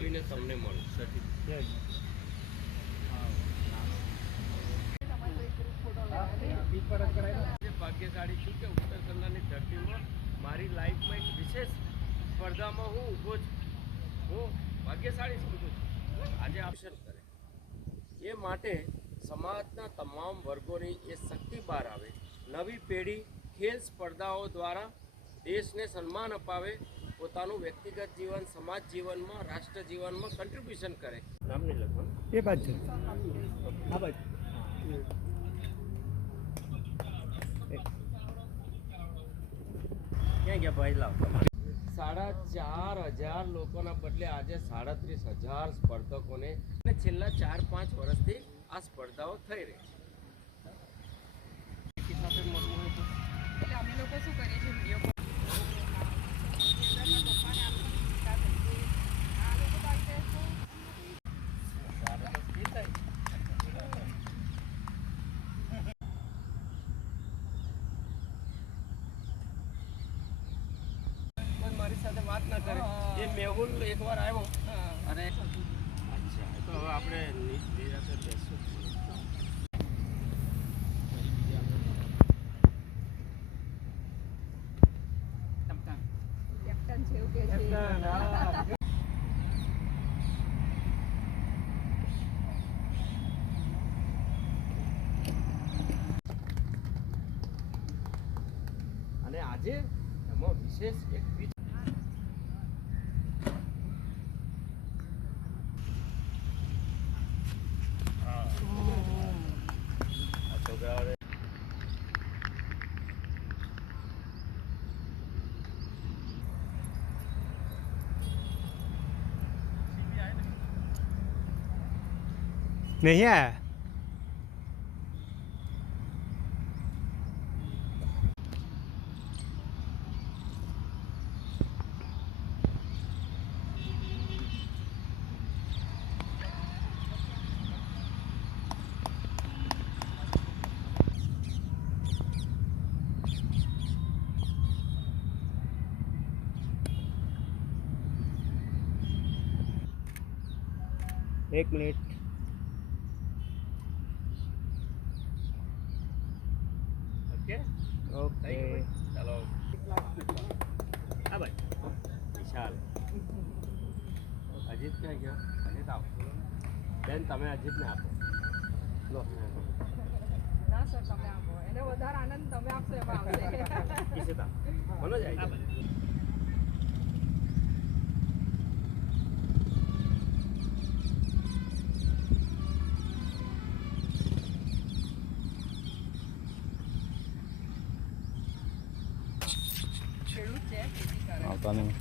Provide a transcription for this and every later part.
આવીને તમને મળશે ભાગ્યશાળી છું કે ઉત્તર કન્નાની ધરતીમાં મારી લાઈફમાં એક વિશેષ સ્પર્ધામાં હું ઊભો છું. હું ભાગ્યશાળી સમજું છું. આજે આપશન કરે. એ માટે સમાજના તમામ વર્ગોની એ શક્તિ બહાર આવે. નવી પેઢી ખેલ સ્પર્ધાઓ દ્વારા દેશને સન્માન અપાવે. પોતાનું વ્યક્તિગત જીવન સમાજ જીવનમાં રાષ્ટ્ર જીવનમાં કન્ટ્રીબ્યુશન કરે. એ બાજુ. આ બાજુ. ક્યાં ગયા ભાઈ લાવ? સાડા ચાર હજાર લોકોના બદલે આજે સાડત્રીસ હજાર સ્પર્ધકોને અને છેલ્લા ચાર પાંચ વર્ષથી આ સ્પર્ધાઓ થઈ રહી છે. એટલે અમે લોકો શું કરીએ છીએ? વીડિયો કોઈ મારી સાથે વાત ના કરે એ મેહુલ એકવાર આવ્યો. અને તો હવે આપણે અને આજે એમાં વિશેષ એક નહીં આયા એક મિનિટ. ચાલો હા ભાઈ વિશાલ અજીત ક્યાં ગયો અજીત આવો બેન તમે અજીતને આપો લો ના સર તમે આપો. એને વધારે આનંદ તમે આપશો એમાં આવશે. મનોજ આવી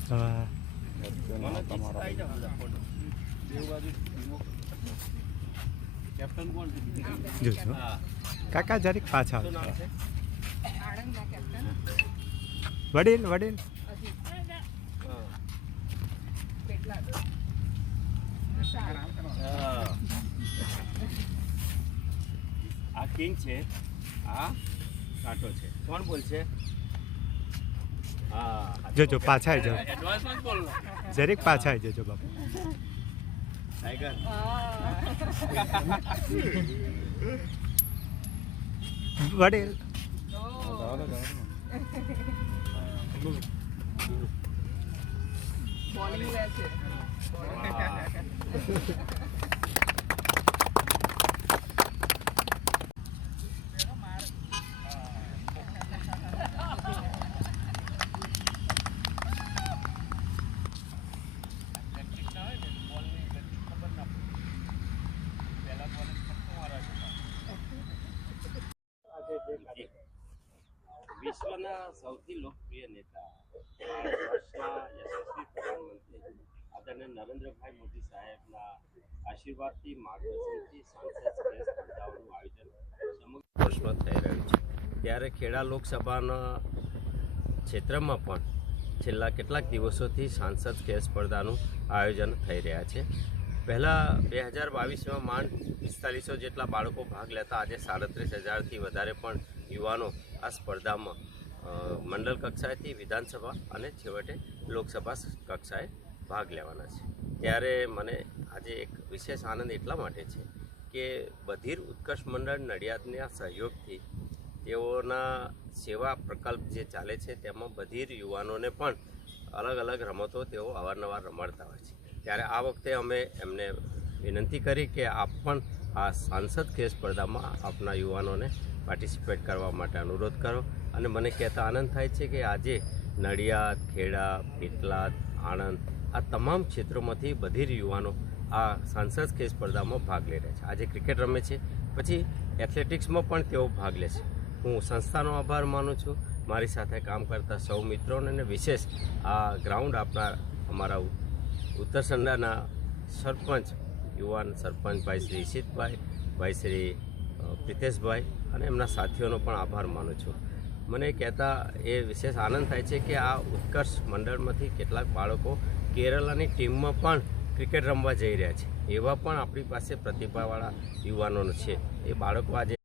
હા છે? જોજો. કાકા જરીક પાછા. છે? વડીલ વડીલ. આ કિંગ છે. આ કાંટો છે. કોણ બોલશે? હા જોજો પાછા આવી જાઓ. જરીક પાછા આવી જજો બાપુ. વડીલ બોલિંગ લે છે. વિશ્વના સૌથી લોકપ્રિય નેતા ભારત યશસ્વી પ્રધાનમંત્રી આદરણીય નરેન્દ્રભાઈ મોદી સાહેબના આશીર્વાદથી માર્ગદર્શનથી સાંસદ શ્રેષ્ઠ સ્પર્ધાઓનું આયોજન સમગ્ર વર્ષમાં થઈ રહ્યું છે ત્યારે ખેડા લોકસભાના ક્ષેત્રમાં પણ છેલ્લા કેટલાક દિવસોથી સાંસદ ખેલ સ્પર્ધાનું આયોજન થઈ રહ્યા છે. પહેલાં બે હજાર બાવીસમાં માંડ પિસ્તાલીસો જેટલા બાળકો ભાગ લેતા આજે સાડત્રીસ હજારથી વધારે પણ યુવાનો આ સ્પર્ધામાં મંડળ કક્ષાએથી વિધાનસભા અને છેવટે લોકસભા કક્ષાએ ભાગ લેવાના છે. ત્યારે મને આજે એક વિશેષ આનંદ એટલા માટે છે કે બધીર ઉત્કર્ષ મંડળ નડિયાદના સહયોગથી તેઓના સેવા પ્રકલ્પ જે ચાલે છે તેમાં બધીર યુવાનોને પણ અલગ અલગ રમતો તેઓ અવારનવાર રમાડતા હોય છે. ત્યારે આ વખતે અમે એમને વિનંતી કરી કે આપ પણ આ સાંસદ ખેલ સ્પર્ધામાં આપના યુવાનોને પાર્ટિસિપેટ કરવા માટે અનુરોધ કરો. અને મને કહેતા આનંદ થાય છે કે આજે નડિયાદ, ખેડા પીટલાદ આણંદ આ તમામ ક્ષેત્રોમાંથી બધીર યુવાનો આ સાંસદ ખેલ સ્પર્ધામાં ભાગ લઈ રહ્યા છે. આજે ક્રિકેટ રમે છે. પછી એથ્લેટિક્સમાં પણ તેઓ ભાગ લે છે. હું સંસ્થાનો આભાર માનું છું. મારી સાથે કામ કરતા સૌ મિત્રોને વિશેષ આ ગ્રાઉન્ડ આપનાર અમારા ઉત્તર સંડાના સરપંચ, યુવાન સરપંચ ભાઈ શ્રી ઈશિતભાઈ, ભાઈ શ્રી પ્રિતેશભાઈ અને એમના સાથીઓનો પણ આભાર માનું છું. મને કહેતા એ વિશેષ આનંદ થાય છે કે આ ઉત્કર્ષ મંડળમાંથી કેટલાક બાળકો કેરલાની ટીમમાં પણ ક્રિકેટ રમવા જઈ રહ્યા છે. એવા પણ આપણી પાસે પ્રતિભાવાળા યુવાનો છે. એ બાળકો આજે